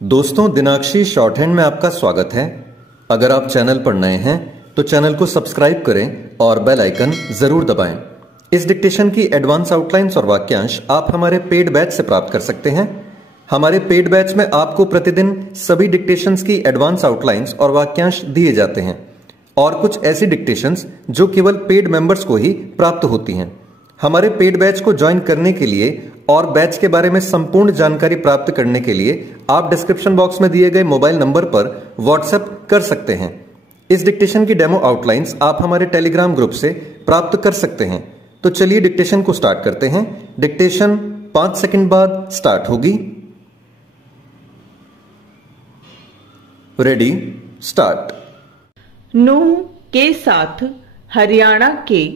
दोस्तों, दिनाक्षी short hand में आपका स्वागत है। अगर आप चैनल पर नए हैं तो चैनल को सब्सक्राइब करें और बेल आइकन जरूर दबाएं। इस डिक्टेशन की एडवांस आउटलाइंस और वाक्यांश आप हमारे पेड बैच से प्राप्त कर सकते हैं। हमारे पेड बैच में आपको प्रतिदिन सभी डिक्टेशंस की एडवांस आउटलाइंस और वाक्यांश दिए जाते हैं और कुछ ऐसी डिक्टेशंस जो केवल पेड मेंबर्स को ही प्राप्त होती हैं। हमारे पेड बैच को ज्वाइन करने के लिए और बैच के बारे में संपूर्ण जानकारी प्राप्त करने के लिए आप डिस्क्रिप्शन बॉक्स में दिए गए मोबाइल नंबर पर व्हाट्सएप कर सकते हैं। इस डिक्टेशन की डेमो आउटलाइंस आप हमारे टेलीग्राम ग्रुप से प्राप्त कर सकते हैं। तो चलिए डिक्टेशन को स्टार्ट करते हैं। डिक्टेशन 5 सेकंड बाद स्टार्ट होगी। Ready, start. नूह के साथ हरियाणा के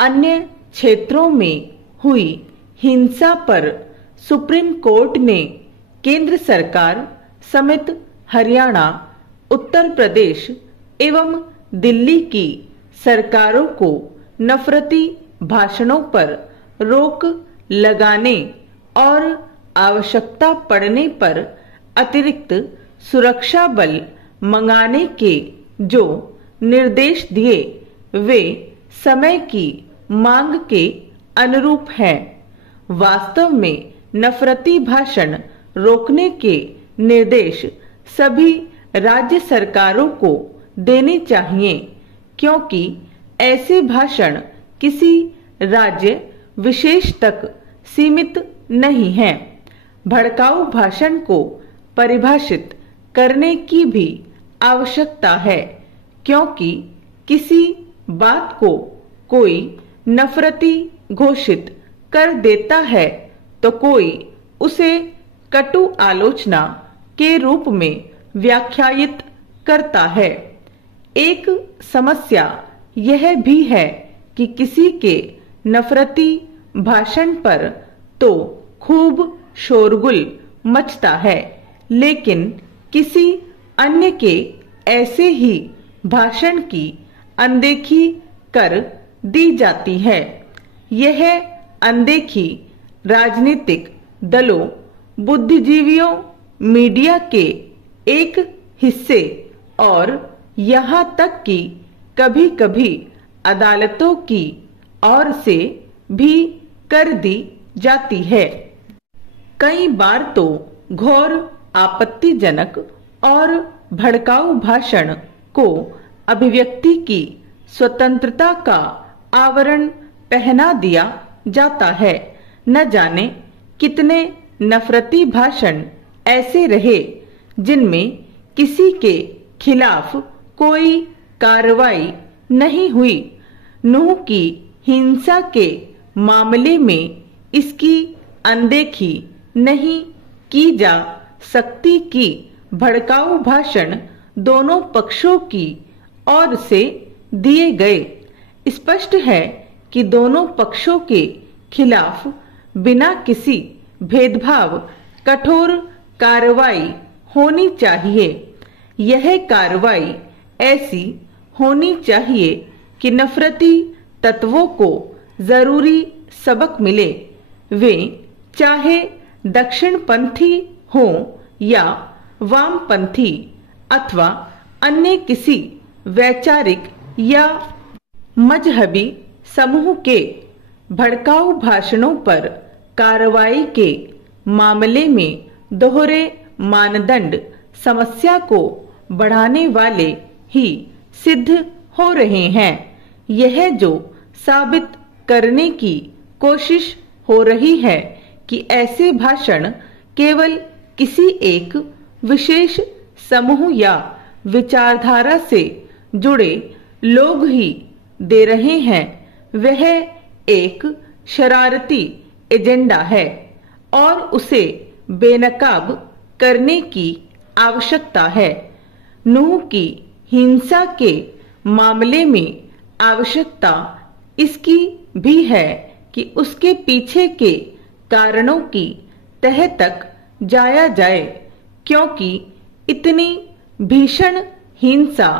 अन्य क्षेत्रों में हुई हिंसा पर सुप्रीम कोर्ट ने केंद्र सरकार समेत हरियाणा, उत्तर प्रदेश एवं दिल्ली की सरकारों को नफरती भाषणों पर रोक लगाने और आवश्यकता पड़ने पर अतिरिक्त सुरक्षा बल मंगाने के जो निर्देश दिए वे समय की मांग के अनुरूप है। वास्तव में नफरती भाषण रोकने के निर्देश सभी राज्य सरकारों को देने चाहिए, क्योंकि ऐसे भाषण किसी राज्य विशेष तक सीमित नहीं हैं। भड़काऊ भाषण को परिभाषित करने की भी आवश्यकता है, क्योंकि किसी बात को कोई नफरती घोषित कर देता है तो कोई उसे कटु आलोचना के रूप में व्याख्यायित करता है। एक समस्या यह भी है कि किसी के नफरती भाषण पर तो खूब शोरगुल मचता है, लेकिन किसी अन्य के ऐसे ही भाषण की अनदेखी कर दी जाती है। यह अनदेखी राजनीतिक दलों, बुद्धिजीवियों, मीडिया के एक हिस्से और यहाँ तक कि कभी-कभी अदालतों की ओर से भी कर दी जाती है। कई बार तो घोर आपत्तिजनक और भड़काऊ भाषण को अभिव्यक्ति की स्वतंत्रता का आवरण पहना दिया जाता है। न जाने कितने नफरती भाषण ऐसे रहे जिनमें किसी के खिलाफ कोई कार्रवाई नहीं हुई। नूह की हिंसा के मामले में इसकी अनदेखी नहीं की जा सकती कि भड़काऊ भाषण दोनों पक्षों की ओर से दिए गए। स्पष्ट है कि दोनों पक्षों के खिलाफ बिना किसी भेदभाव कठोर कार्रवाई होनी चाहिए। यह कार्रवाई ऐसी होनी चाहिए कि नफरती तत्वों को जरूरी सबक मिले, वे चाहे दक्षिणपंथी हों या वामपंथी अथवा अन्य किसी वैचारिक या मजहबी समूह के। भड़काऊ भाषणों पर कार्रवाई के मामले में दोहरे मानदंड समस्या को बढ़ाने वाले ही सिद्ध हो रहे हैं। यह जो साबित करने की कोशिश हो रही है कि ऐसे भाषण केवल किसी एक विशेष समूह या विचारधारा से जुड़े लोग ही दे रहे हैं, वह एक शरारती एजेंडा है और उसे बेनकाब करने की आवश्यकता है। नूह की हिंसा के मामले में आवश्यकता इसकी भी है कि उसके पीछे के कारणों की तह तक जाया जाए, क्योंकि इतनी भीषण हिंसा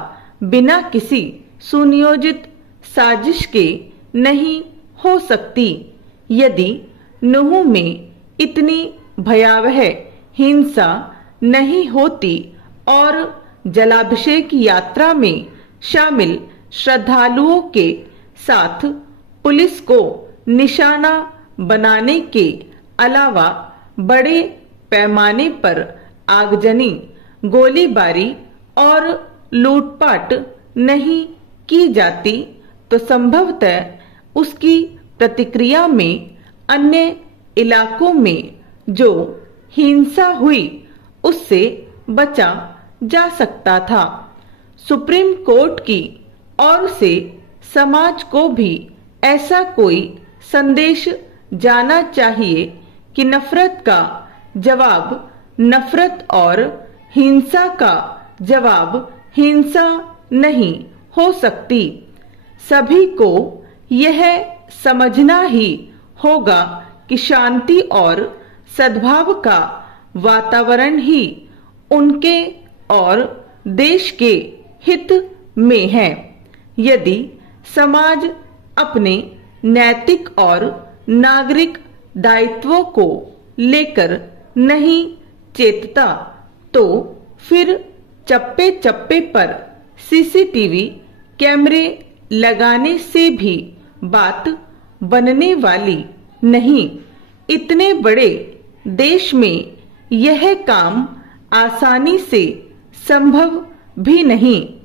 बिना किसी सुनियोजित साजिश के नहीं हो सकती। यदि नूह में इतनी भयावह हिंसा नहीं होती और जलाभिषेक यात्रा में शामिल श्रद्धालुओं के साथ पुलिस को निशाना बनाने के अलावा बड़े पैमाने पर आगजनी, गोलीबारी और लूटपाट नहीं की जाती तो संभवतः उसकी प्रतिक्रिया में अन्य इलाकों में जो हिंसा हुई उससे बचा जा सकता था। सुप्रीम कोर्ट की ओर से समाज को भी ऐसा कोई संदेश जाना चाहिए कि नफरत का जवाब नफरत और हिंसा का जवाब हिंसा नहीं हो सकती। सभी को यह समझना ही होगा कि शांति और सद्भाव का वातावरण ही उनके और देश के हित में है। यदि समाज अपने नैतिक और नागरिक दायित्वों को लेकर नहीं चेतता तो फिर चप्पे चप्पे पर सीसीटीवी कैमरे लगाने से भी बात बनने वाली नहीं। इतने बड़े देश में यह काम आसानी से संभव भी नहीं।